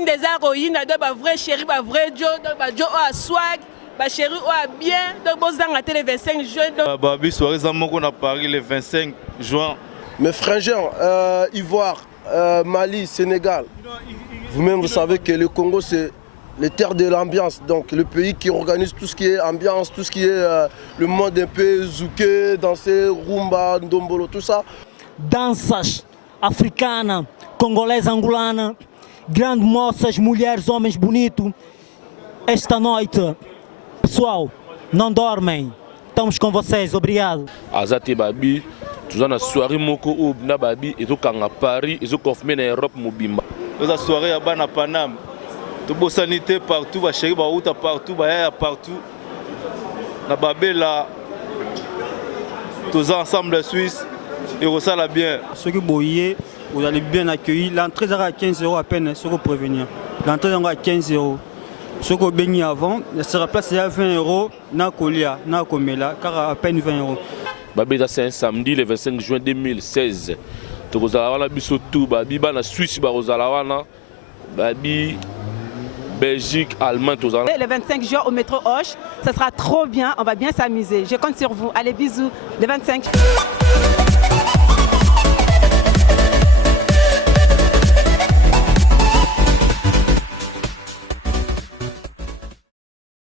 King des Aroïnes, de vrai chéri, vrai Joe, Joe à swag, chéri à bien, donc bon dans la télé 25 juin. Babi soirée Zamoko à Paris le 25 juin. Mes frangins, Ivoire, Mali, Sénégal. Vous-même vous savez que le Congo c'est les terres de l'ambiance, donc le pays qui organise tout ce qui est ambiance, tout ce qui est le monde un peu zouké, danser, rumba, ndombolo, tout ça. Danças africanas, congolesa, angolana, grandes moças, mulheres, homens bonitos. Esta noite, pessoal, não dormem. Estamos com vocês, obrigado. Azate Babi, tu as une soirée moko ou na Babi et tu à Paris et tu confirmes en Europe mobimba. La soirée à Bana Paname. Tout beau sanité partout, va chéri, va route partout, va partout. Na Babela, tous ensemble la Suisse, et on s'en bien. Ceux qui boyez, vous allez bien accueillir. L'entrée sera à 15 € à peine, ceux qui prévenir. L'entrée sera à 15 €. Ceux qui ont béni avant, il sera placé à 20 €, na Kolia, na Komela, car à peine 20 €. Babeda c'est un samedi le 25 juin 2016. Tu vas avoir tout, Babi, na Suisse, Babi. Belgique, Allemagne, tous ensemble. Le 25 juin au métro Hoche, ça sera trop bien, on va bien s'amuser. Je compte sur vous. Allez, bisous. Le 25.